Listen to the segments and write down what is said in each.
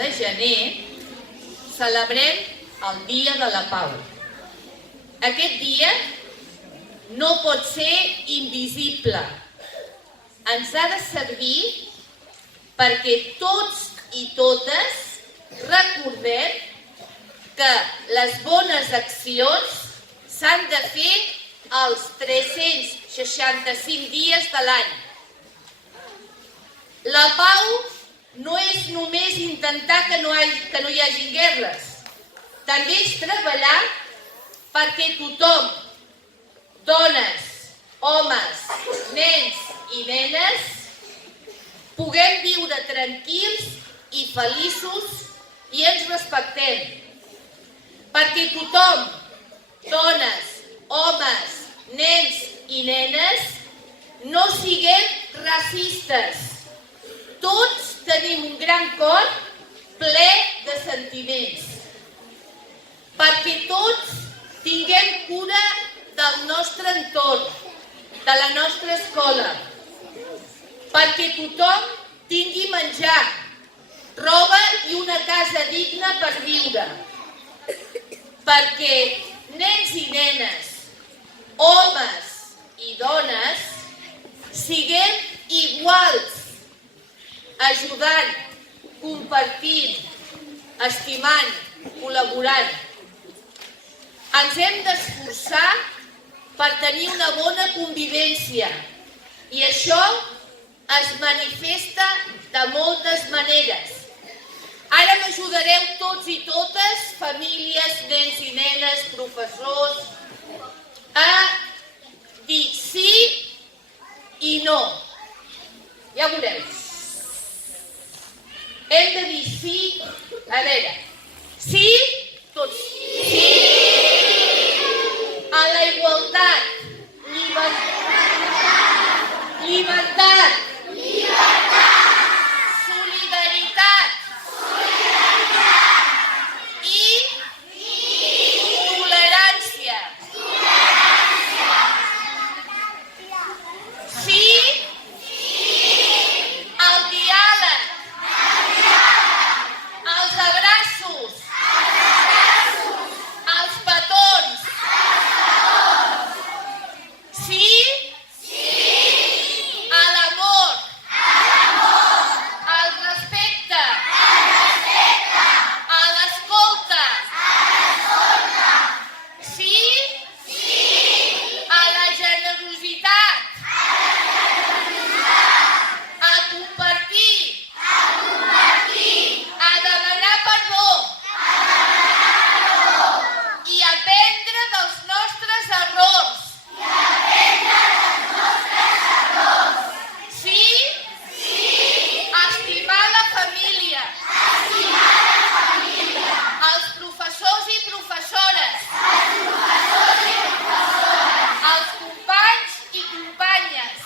de gener celebrem el Dia de la Pau. Aquest dia no pot ser invisible. Ens ha de servir perquè tots i totes recordem que les bones accions s'han de fer els 365 dies de l'any. La pau no és només intentar que no hi hagi guerres, també és treballar perquè tothom, dones, homes, nens i nenes, puguem viure tranquils i feliços i ens respectem. Perquè tothom, dones, homes, nens i nenes, no siguem racistes. Tots tenim un gran cor ple de sentiments. Perquè tots tinguem cura del nostre entorn, de la nostra escola. Perquè tothom tingui menjar, roba i una casa digna per viure. Perquè nens i nenes, homes i dones, siguem iguals, ajudant, compartint, estimant, col·laborant. Ens hem d'esforçar per tenir una bona convivència i això es manifesta de moltes maneres. Ara m'ajudareu tots i totes, famílies, nens i nenes, professors, a dir sí i no. Ja ho veureu. Hem de dir sí, a veure, sí, tots. Sí! A la igualtat, llibertat, solidaritat i tolerància. Sí al diàleg, als abraços, als petons. Sí a l'amor, al respecte, a l'escolta. Sí a la generositat, a compartir, a demanar perdó i aprendre dels nostres errors. Sí a estimar la família, els professors i professores, els companys i companyes.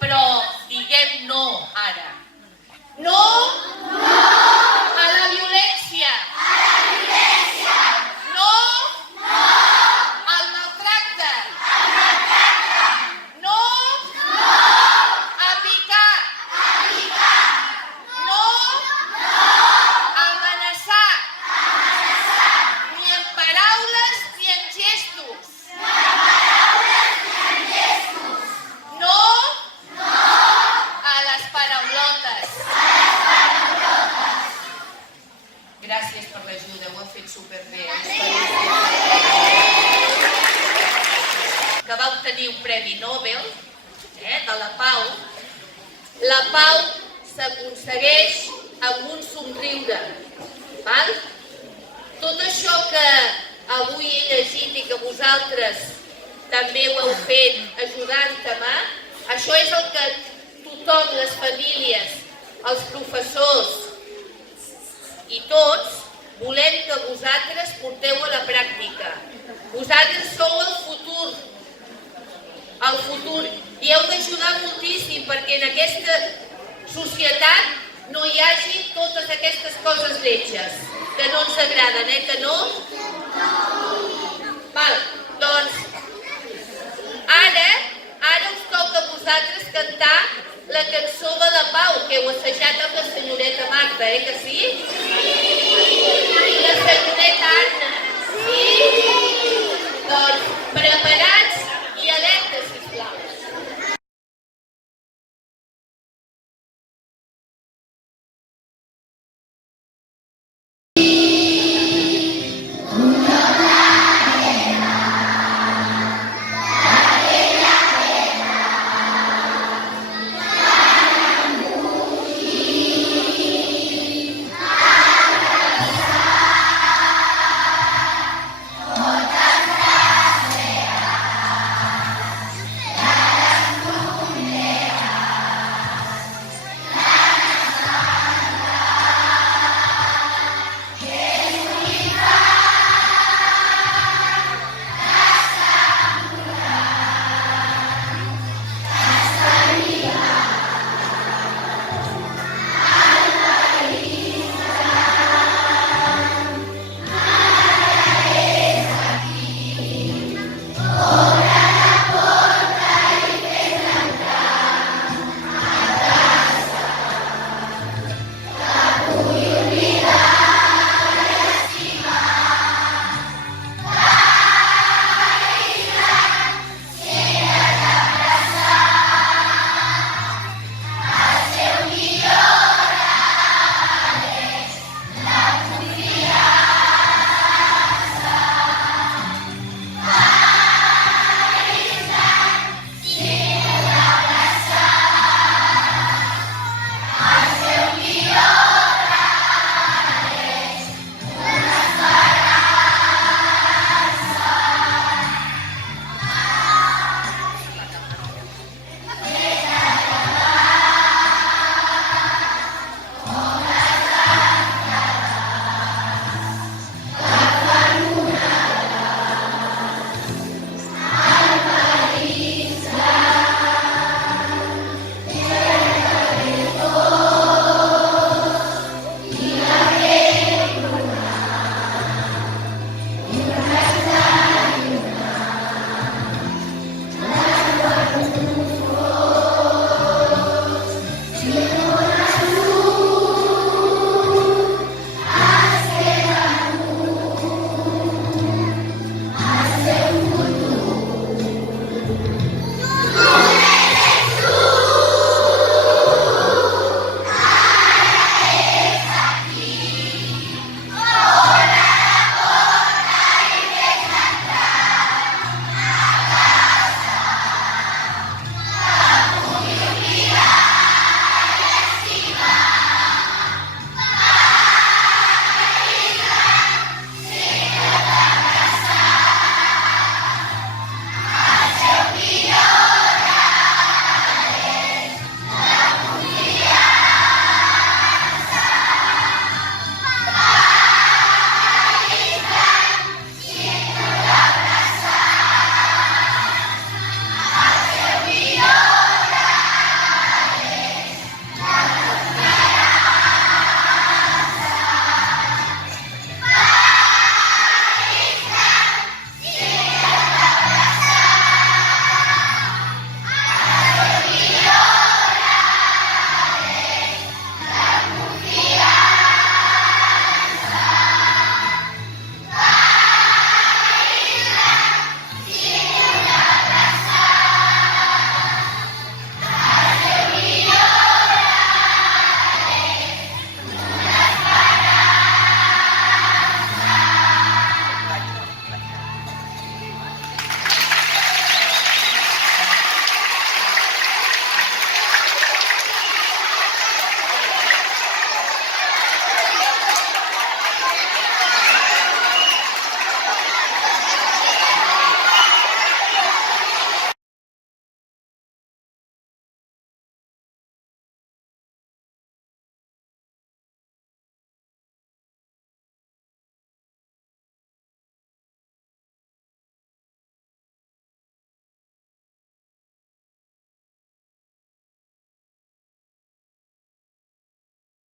Però diguem no ara. No a la violència. No al maltracte. No a picar. No a amenaçar. Ni en paraules ni en gestos. No a les paraulotes. Gràcies per l'ajuda, ho ha fet superbé. Que va obtenir un premi Nobel de la pau. La pau s'aconsegueix amb un somriure. Val? Tot això que avui he llegit i que vosaltres també ho heu fet ajudant a mà, això és el que tothom, les famílies, els professors i tots volem que vosaltres porteu a la pràctica. Vosaltres sou el futur. El futur. I heu d'ajudar moltíssim perquè en aquesta societat no hi hagi totes aquestes coses lletges que no ens agraden, que no? Val, doncs, ara us toca a vosaltres cantar la cançó de la pau, que heu assajat amb la senyoreta Magda, que